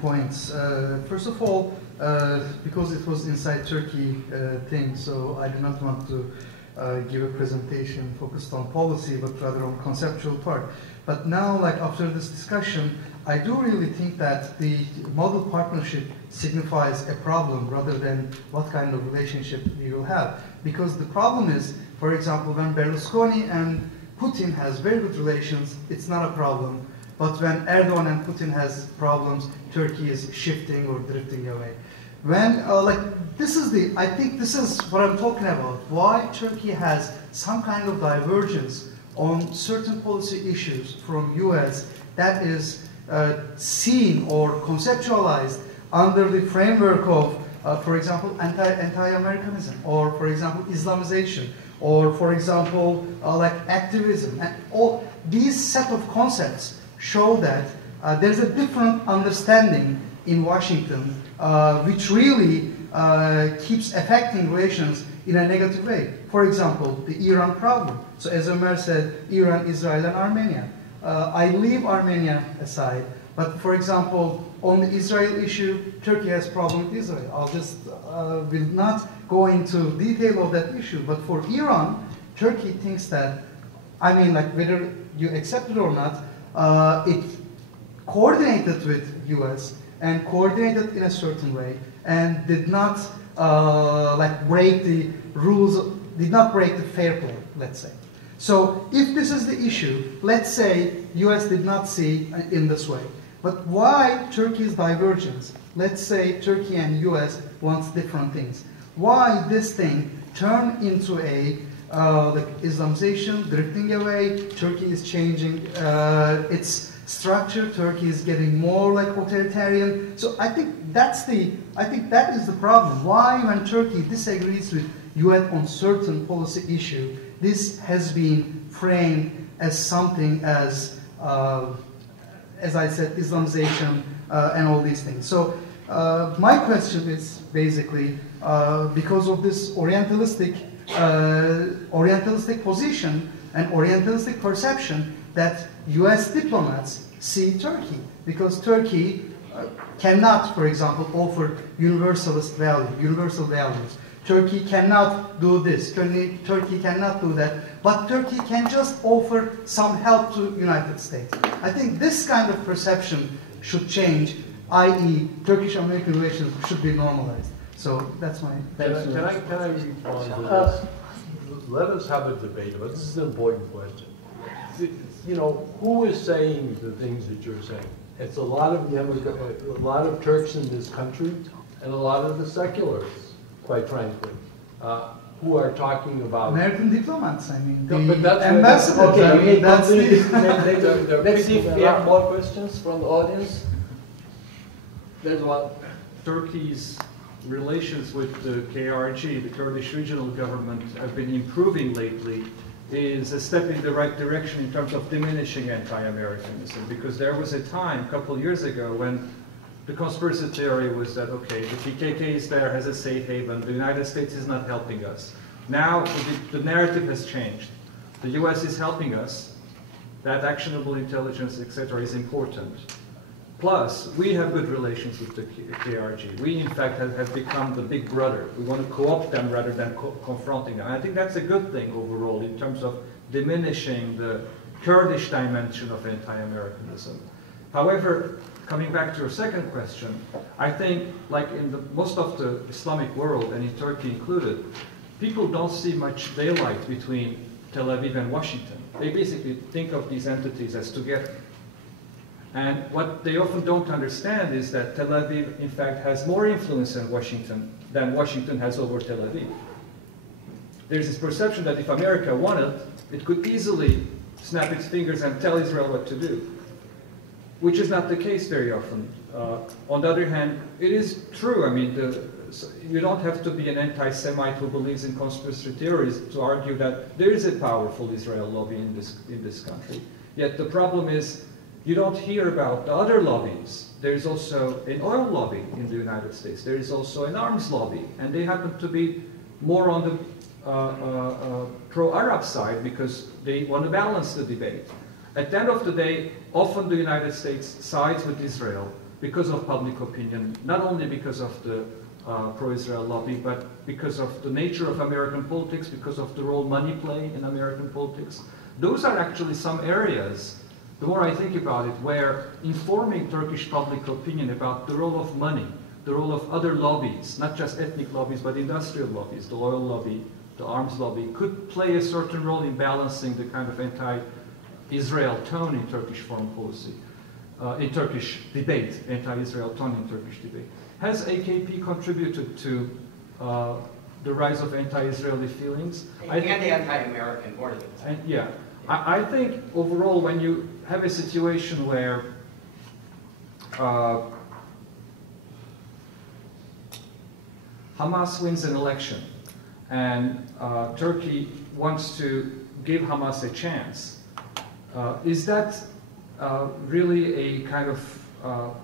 Points. First of all, because it was inside Turkey thing, so I do not want to give a presentation focused on policy, but rather on conceptual part. But now, like after this discussion, I do really think that the model partnership signifies a problem rather than what kind of relationship we will have. Because the problem is, for example, when Berlusconi and Putin has very good relations, it's not a problem. But when Erdogan and Putin has problems, Turkey is shifting or drifting away. When, I think this is what I'm talking about. Why Turkey has some kind of divergence on certain policy issues from US that is seen or conceptualized under the framework of, for example, anti-Americanism, or for example, Islamization, or for example, like activism. And all these set of concepts show that there's a different understanding in Washington, which really keeps affecting relations in a negative way. For example, the Iran problem. So as Ömer said, Iran, Israel, and Armenia. I leave Armenia aside, but for example, on the Israel issue, Turkey has problem with Israel. I'll just will not go into detail of that issue. But for Iran, Turkey thinks that, I mean, like whether you accept it or not, it coordinated with US and coordinated in a certain way and did not break the rules, did not break the fair play, let's say. So if this is the issue, let's say US did not see in this way. But why Turkey's divergence? Let's say Turkey and US want different things. Why this thing turned into a Islamization, drifting away? Turkey is changing its structure. Turkey is getting more like authoritarian. So I think that is the problem. Why, when Turkey disagrees with US on certain policy issue, this has been framed as something as I said, Islamization and all these things. So my question is basically because of this Orientalistic position and Orientalistic perception that US diplomats see Turkey, because Turkey cannot, for example, offer universal values. Turkey cannot do this, Turkey cannot do that, but Turkey can just offer some help to United States. I think this kind of perception should change, i.e. Turkish-American relations should be normalized. So that's my... Can I respond to this? Let us have a debate about this. This is an important question. You know, who is saying the things that you're saying? It's a lot of Turks in this country and a lot of the seculars, quite frankly, who are talking about American diplomats. I mean, but that's ambassadors. Okay, I mean, that's let's see if we have more questions from the audience. There's one. Turkey's relations with the KRG, the Kurdish regional government, have been improving lately, is a step in the right direction in terms of diminishing anti-Americanism. Because there was a time, a couple of years ago, when the conspiracy theory was that, okay, the PKK is there, has a safe haven, the United States is not helping us. Now, the narrative has changed. The US is helping us, that actionable intelligence, etc., is important. Plus, we have good relations with the KRG. We, in fact, have become the big brother. We want to co-opt them rather than confronting them. And I think that's a good thing overall in terms of diminishing the Kurdish dimension of anti-Americanism. However, coming back to your second question, I think, like in most of the Islamic world, and in Turkey included, people don't see much daylight between Tel Aviv and Washington. They basically think of these entities as together. And what they often don't understand is that Tel Aviv, in fact, has more influence in Washington than Washington has over Tel Aviv. There's this perception that if America wanted, it could easily snap its fingers and tell Israel what to do, which is not the case very often. On the other hand, it is true. I mean, you don't have to be an anti-Semite who believes in conspiracy theories to argue that there is a powerful Israel lobby in this country. Yet the problem is, you don't hear about the other lobbies. There is also an oil lobby in the United States. There is also an arms lobby. And they happen to be more on the pro-Arab side because they want to balance the debate. At the end of the day, often the United States sides with Israel because of public opinion, not only because of the pro-Israel lobby, but because of the nature of American politics, because of the role money play in American politics. Those are actually some areas, the more I think about it, where informing Turkish public opinion about the role of money, the role of other lobbies, not just ethnic lobbies, but industrial lobbies, the oil lobby, the arms lobby, could play a certain role in balancing the kind of anti-Israel tone in Turkish foreign policy, in Turkish debate, anti-Israel tone in Turkish debate. Has AKP contributed to the rise of anti-Israeli feelings? And anti-American, more than that. Yeah. I think overall, when you have a situation where Hamas wins an election and Turkey wants to give Hamas a chance, is that really a kind of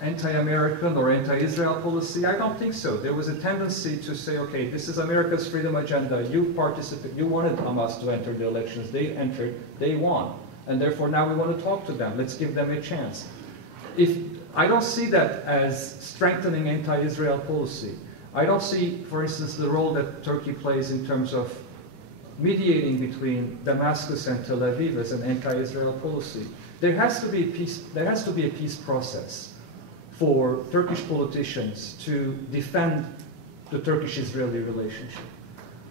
anti-American or anti-Israel policy? I don't think so. There was a tendency to say, okay, this is America's freedom agenda. You participate. You wanted Hamas to enter the elections. They entered. They won. And therefore, now we want to talk to them. Let's give them a chance. I don't see that as strengthening anti-Israel policy. I don't see, for instance, the role that Turkey plays in terms of mediating between Damascus and Tel Aviv as an anti-Israel policy. There has to be peace. There has to be a peace process for Turkish politicians to defend the Turkish-Israeli relationship.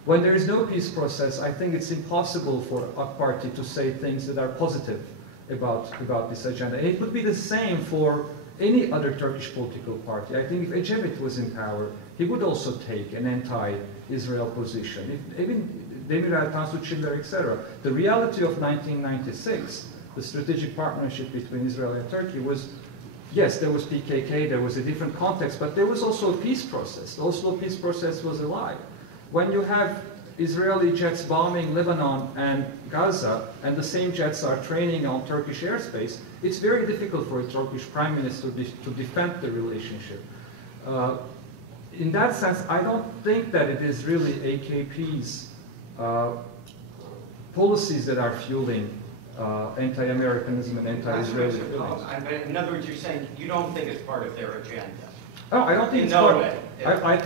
When there is no peace process, I think it's impossible for AK Party to say things that are positive about this agenda. And it would be the same for any other Turkish political party. I think if Ecevit was in power, he would also take an anti-Israel position. Even Demirel, Tansu Çiller, etc. The reality of 1996, the strategic partnership between Israel and Turkey was, yes, there was PKK, there was a different context, but there was also a peace process. The Oslo peace process was alive. When you have Israeli jets bombing Lebanon and Gaza, and the same jets are training on Turkish airspace, it's very difficult for a Turkish prime minister to defend the relationship. In that sense, I don't think that it is really AKP's policies that are fueling anti-Americanism and anti-Israeli feelings. In other words, you're saying you don't think it's part of their agenda. Oh, I don't think it's no part. Way.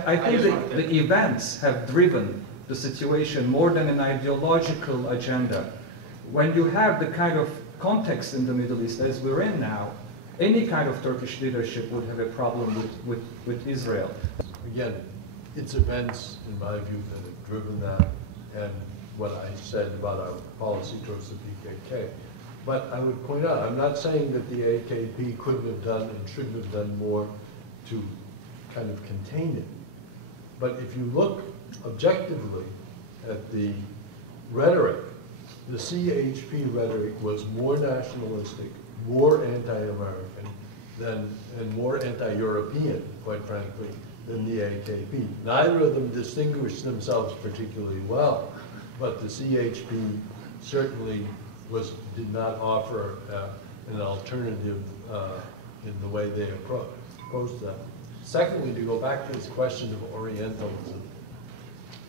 I think the events have driven the situation more than an ideological agenda. When you have the kind of context in the Middle East as we're in now, any kind of Turkish leadership would have a problem with Israel. Again, it's events, in my view, that have driven that, and what I said about our policy towards the PKK. But I would point out, I'm not saying that the AKP couldn't have done and shouldn't have done more to kind of contain it. But if you look objectively at the rhetoric, the CHP rhetoric was more nationalistic, more anti-American, and more anti-European, quite frankly, than the AKP. Neither of them distinguished themselves particularly well, but the CHP certainly did not offer an alternative in the way they approached them. Secondly, to go back to this question of Orientalism,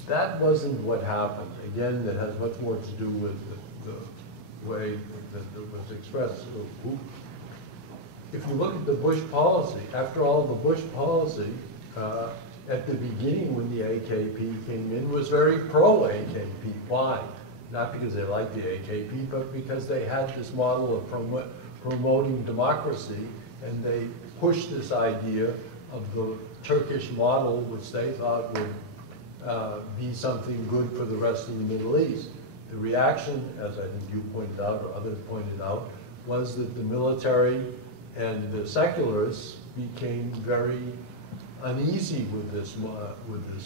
that wasn't what happened. Again, that has much more to do with the way that it was expressed. If you look at the Bush policy, after all, the Bush policy at the beginning when the AKP came in was very pro-AKP. Why? Not because they liked the AKP, but because they had this model of promoting democracy, and they pushed this idea of the Turkish model, which they thought would be something good for the rest of the Middle East. The reaction, as I think you pointed out or others pointed out, was that the military and the secularists became very uneasy with this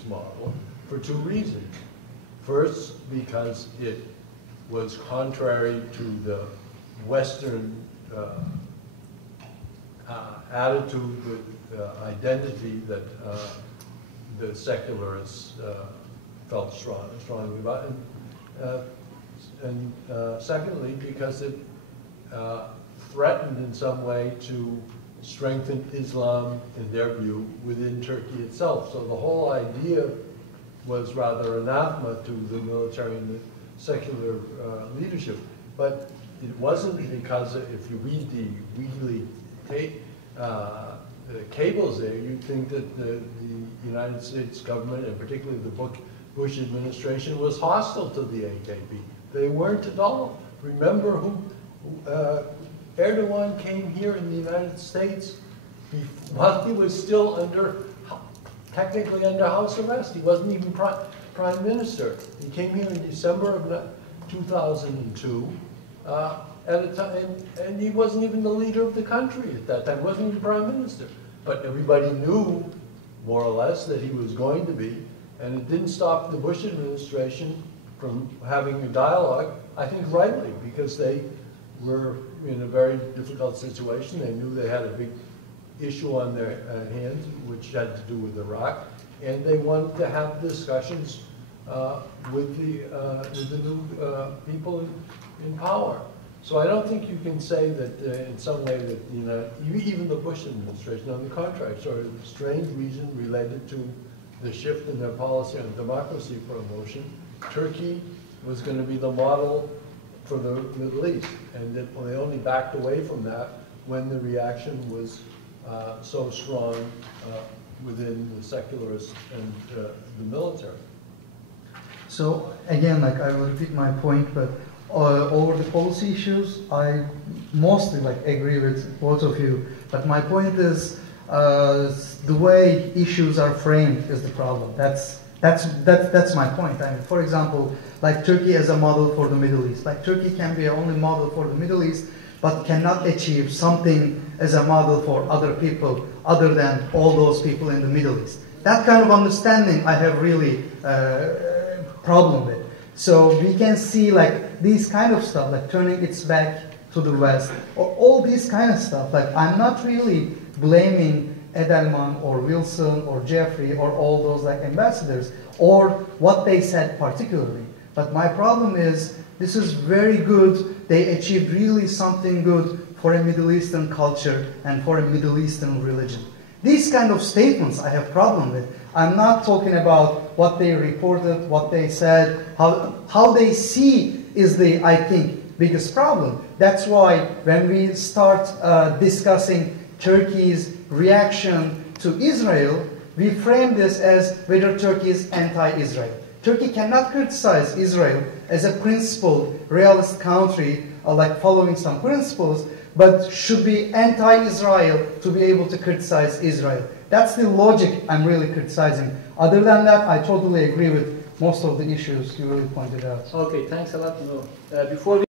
model for two reasons. First, because it was contrary to the Western attitude, identity that the secularists felt strongly about, and secondly, because it threatened in some way to strengthen Islam, in their view, within Turkey itself. So the whole idea was rather anathema to the military and the secular leadership. But it wasn't because, if you read the Wheatley cables there, you'd think that the United States government, and particularly the Bush administration, was hostile to the AKP. They weren't at all. Remember who Erdogan came here in the United States while he was still technically under house arrest. He wasn't even prime minister. He came here in December of 2002 at a time, and he wasn't even the leader of the country at that time. He wasn't even prime minister. But everybody knew, more or less, that he was going to be, and it didn't stop the Bush administration from having a dialogue, I think rightly, because they were in a very difficult situation. They knew they had a big issue on their hands, which had to do with Iraq, and they wanted to have discussions with the new people in power. So I don't think you can say that in some way that even the Bush administration, on the contrary, for a strange reason related to the shift in their policy on democracy promotion, Turkey was going to be the model for the Middle East, and that they only backed away from that when the reaction was so strong within the secularists and the military. So again, like I will repeat my point, but over the policy issues, I mostly agree with both of you. But my point is the way issues are framed is the problem. That's my point. I mean, for example, like Turkey as a model for the Middle East. Like Turkey can be only model for the Middle East, but cannot achieve something as a model for other people other than all those people in the Middle East. That kind of understanding I have really problem with. So we can see these kind of stuff, like turning its back to the West, or all these kind of stuff. Like I'm not really blaming Edelman or Wilson or Jeffrey or all those ambassadors or what they said particularly. But my problem is this is very good. They achieved really something good for a Middle Eastern culture and for a Middle Eastern religion. These kind of statements I have problem with. I'm not talking about what they reported, what they said, how they see is the, I think, biggest problem. That's why when we start discussing Turkey's reaction to Israel, we frame this as whether Turkey is anti-Israel. Turkey cannot criticize Israel as a principled, realist country, following some principles, but should be anti-Israel to be able to criticize Israel. That's the logic I'm really criticizing. Other than that, I totally agree with most of the issues you really pointed out. Okay, thanks a lot. Before we